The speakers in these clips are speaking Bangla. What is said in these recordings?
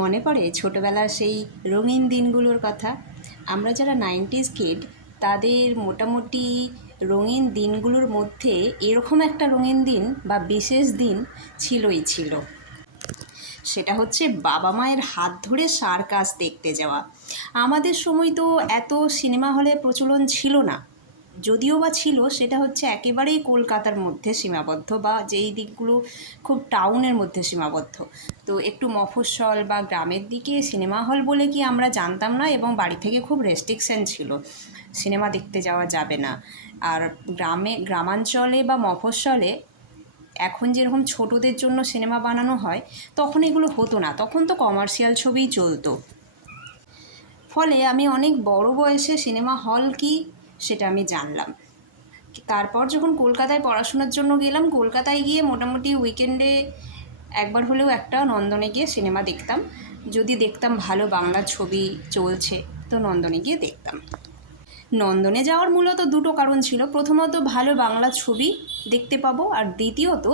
মনে পড়ে ছোটোবেলার সেই রঙিন দিনগুলোর কথা। আমরা যারা 90s কিড তাদের মোটামুটি রঙিন দিনগুলোর মধ্যে এরকম একটা রঙিন দিন বা বিশেষ দিন ছিল। সেটা হচ্ছে বাবা মায়ের হাত ধরে সার্কাস দেখতে যাওয়া। আমাদের সময় তো এত সিনেমা হলে প্রচলন ছিল না, যদিও বা ছিল সেটা হচ্ছে একেবারেই কলকাতার মধ্যে সীমাবদ্ধ বা যেই দিকগুলো খুব টাউনের মধ্যে সীমাবদ্ধ। তো একটু মফস্বল বা গ্রামের দিকে সিনেমা হল বলে কি আমরা জানতাম না, এবং বাড়ি থেকে খুব রেস্ট্রিকশান ছিল, সিনেমা দেখতে যাওয়া যাবে না। আর গ্রামাঞ্চলে বা মফস্বলে এখন যেরকম ছোটদের জন্য সিনেমা বানানো হয়, তখন এগুলো হতো না, তখন তো কমার্শিয়াল ছবিই চলতো। ফলে আমি অনেক বড় বয়সে সিনেমা হল কি সেটা আমি জানলাম। তারপর যখন কলকাতায় পড়াশোনার জন্য গেলাম, কলকাতায় গিয়ে মোটামুটি উইকেন্ডে একবার হলেও একটা নন্দনে গিয়ে সিনেমা দেখতাম। যদি দেখতাম ভালো বাংলা ছবি চলছে, তো নন্দনে গিয়ে দেখতাম। নন্দনে যাওয়ার মূলত দুটো কারণ ছিল। প্রথমত ভালো বাংলা ছবি দেখতে পাবো, আর দ্বিতীয়ত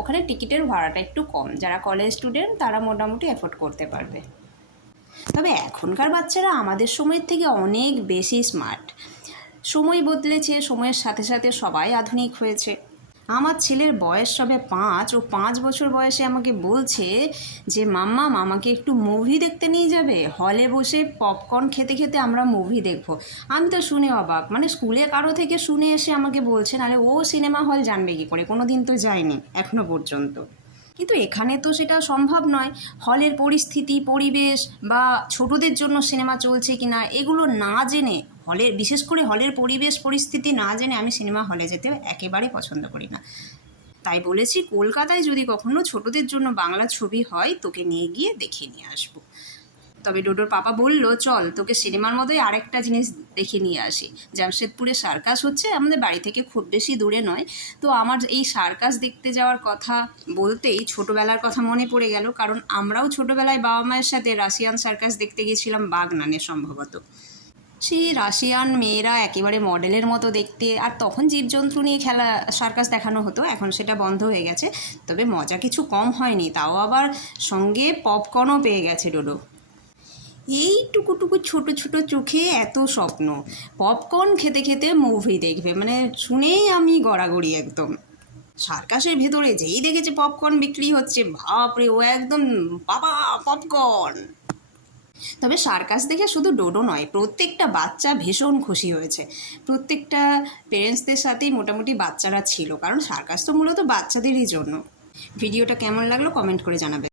ওখানে টিকিটের ভাড়াটা একটু কম, যারা কলেজ স্টুডেন্ট তারা মোটামুটি অ্যাফোর্ড করতে পারবে। তবে এখনকার বাচ্চারা আমাদের সময়ের থেকে অনেক বেশি স্মার্ট। সময় বদলেছে, সময়ের সাথে সাথে সবাই আধুনিক হয়েছে। আমার ছেলের বয়স সবে 5, ও 5 বছর বয়সে আমাকে বলছে যে মাম্মা, আমাকে একটু মুভি দেখতে নিয়ে যাবে, হলে বসে পপকর্ন খেতে খেতে আমরা মুভি দেখব। আমি তো শুনে অবাক, মানে স্কুলে কারো থেকে শুনে এসে আমাকে বলছে, নাহলে ও সিনেমা হল জানবে কী করে, কোনো দিন তো যায়নি এখনো পর্যন্ত। কিন্তু এখানে তো সেটা সম্ভব নয়। হলের পরিস্থিতি, পরিবেশ বা ছোটদের জন্য সিনেমা চলছে কি না এগুলো না জেনে, বিশেষ করে হলের পরিবেশ পরিস্থিতি না জেনে আমি সিনেমা হলে যেতে একেবারে পছন্দ করি না। তাই বলেছি, কলকাতায় যদি কখনো ছোটদের জন্য বাংলা ছবি হয়, তোকে নিয়ে গিয়ে দেখে নিয়ে আসবো। তবে ডোডোর পাপা বলল, চল তোকে সিনেমার মতোই আরেকটা জিনিস দেখে নিয়ে আসি। জামশেদপুরে সার্কাস হচ্ছে, আমাদের বাড়ি থেকে খুব বেশি দূরে নয়। তো আমার এই সার্কাস দেখতে যাওয়ার কথা বলতেই ছোটোবেলার কথা মনে পড়ে গেল, কারণ আমরাও ছোটোবেলায় বাবা মায়ের সাথে রাশিয়ান সার্কাস দেখতে গিয়েছিলাম বাগনানে সম্ভবত। সেই রাশিয়ান মেয়েরা একেবারে মডেলের মতো দেখতে, আর তখন জীবজন্তু নিয়ে খেলা সার্কাস দেখানো হতো, এখন সেটা বন্ধ হয়ে গেছে। তবে মজা কিছু কম হয়নি, তাও আবার সঙ্গে পপকর্নও পেয়ে গেছে ডোডো। এই টুকু ছোট ছোট চোখে এত স্বপ্ন, পপকর্ন খেতে খেতে মুভি দেখবে, মানে শুনেই আমি গড়াগড়ি একদম। সার্কাসের ভেতরে যেই দেখেছে পপকর্ন বিক্রি হচ্ছে, বাপরে, ও একদম বাবা পপকর্ন। তবে সার্কাস দেখে শুধু ডোডো নয়, প্রত্যেকটা বাচ্চা ভীষণ খুশি হয়েছে। প্রত্যেকটা পেরেন্টসদের সাথেই মোটামুটি বাচ্চারা ছিল, কারণ সার্কাস তো মূলত বাচ্চাদেরই জন্য। ভিডিওটা কেমন লাগলো কমেন্ট করে জানাবে।